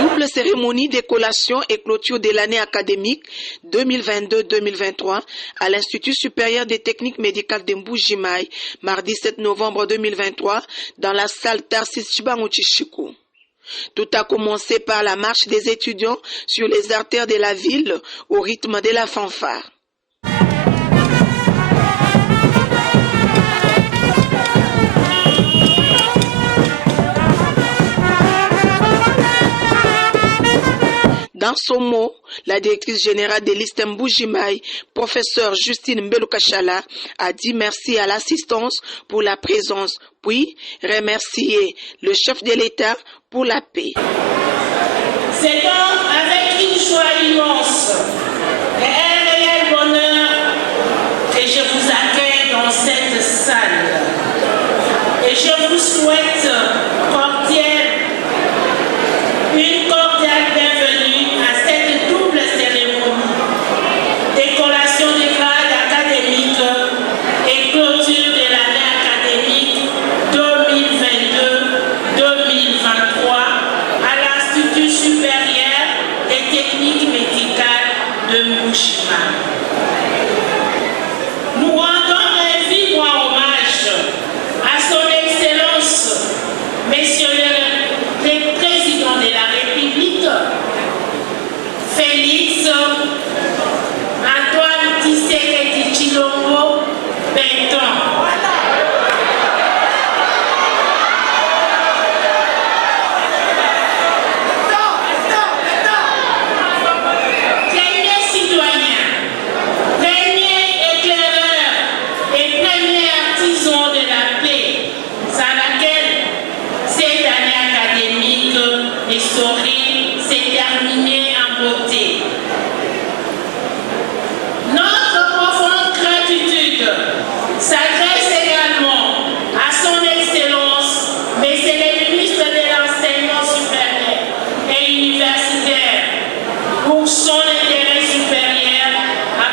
Double cérémonie de collation et clôture de l'année académique 2022-2023 à l'Institut supérieur des techniques médicales de Mbuji-Mayi, mardi 7 novembre 2023, dans la salle Tarsis Chibangu-Chichiku. Tout a commencé par la marche des étudiants sur les artères de la ville au rythme de la fanfare. Dans son mot, la directrice générale de l'ISTEM Mbuji-Mayi, professeure Justine Mbelukachala, a dit merci à l'assistance pour la présence, puis remercier le chef de l'État pour la paix. C'est donc avec une joie immense et un réel bonheur que je vous accueille dans cette salle. Et je vous souhaite une cordiale bienvenue à cette double cérémonie de collation des grades académiques et clôture de l'année académique 2022-2023 à l'Institut supérieur des techniques médicales de Mbuji-Mayi. Nous rendons un vibrant hommage à son Excellence, Monsieur le Président de la République, Félix Antoine Tshisekedi Tshilombo Benton. Premier citoyen, premier éclaireur et premier artisan de la paix, sans laquelle cette année académique historique s'est terminée en beauté. Notre profonde gratitude s'adresse également à son Excellence, Monsieur le ministre de l'Enseignement supérieur et universitaire, pour son intérêt supérieur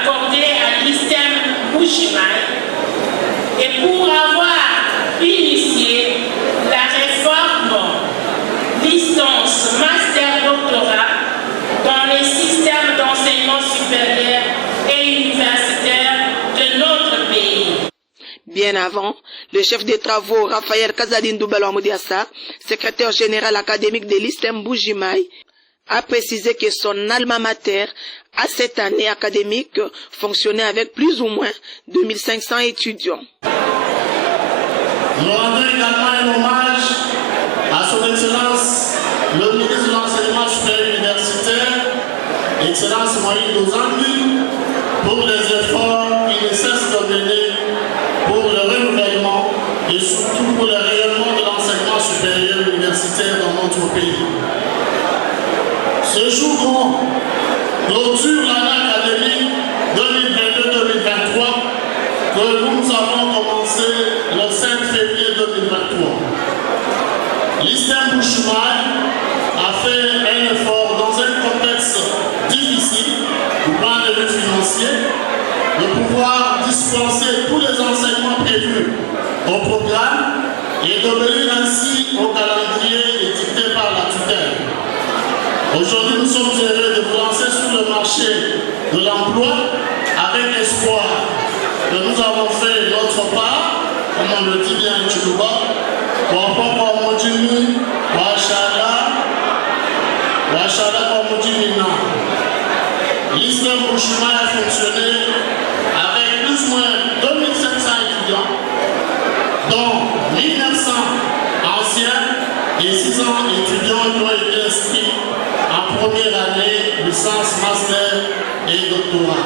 accordé à l'ISTEM Mbuji-Mayi et pour avoir initié la réforme licence, master, doctorat dans les systèmes d'enseignement supérieur et universitaire de notre pays. Bien avant, le chef des travaux Raphaël Kazadine Doubalo-Amodiassa, secrétaire général académique de l'ISTEM Mbuji-Mayi, a précisé que son alma mater a cette année académique fonctionné avec plus ou moins 2500 étudiants. Nous rendons également un hommage à son Excellence, le ministre de l'Enseignement supérieur universitaire, Excellence Moïse Dozambi, pour les efforts qu'il ne cesse de mener pour le renouvellement et surtout pour le rayonnement de l'enseignement supérieur universitaire dans notre pays. Ce jour grand clôture l'année académique 2022-2023 que nous avons commencé le 5 février 2023. L'ISTEM Mbuji-Mayi a fait un effort dans un contexte difficile du point de vue financier de pouvoir dispenser tous les enseignements prévus au programme et d'obéir ainsi au calendrier édicté par la tutelle. Aujourd'hui, nous sommes heureux de vous lancer sur le marché de l'emploi avec espoir que nous avons fait notre part, comme on le dit bien en Tchoulouba, pour Mojimi, Wachala, Mojimina. L'ISTEM Mbuji-Mayi a fonctionné avec plus ou moins 2700 étudiants, dont 1900 anciens et 600 étudiants qui ont été inscrits en première année, licence, master et doctorat.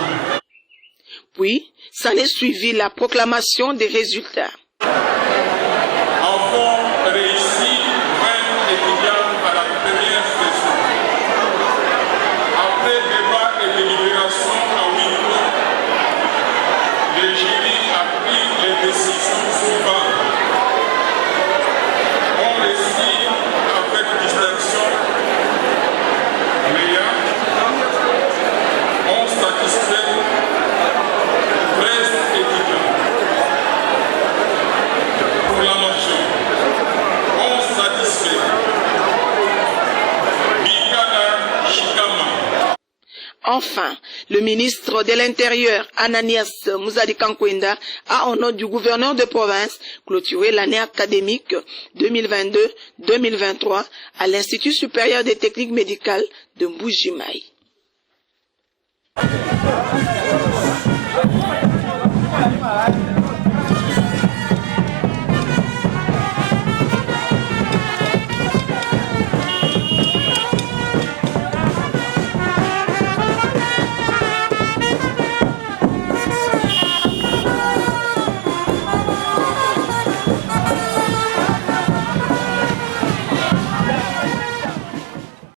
Puis, s'en est suivi la proclamation des résultats. Avons réussi 20 étudiants à la première session. Après débat et délibération à 8 jours, le jury a pris les décisions suivantes. On réussit avec distinction Léa, on satisfait 13 étudiants. Enfin, le ministre de l'Intérieur, Ananias Mouzadi-Kankwenda, a, au nom du gouverneur de province, clôturé l'année académique 2022-2023 à l'Institut supérieur des techniques médicales de Mbuji-Mayi.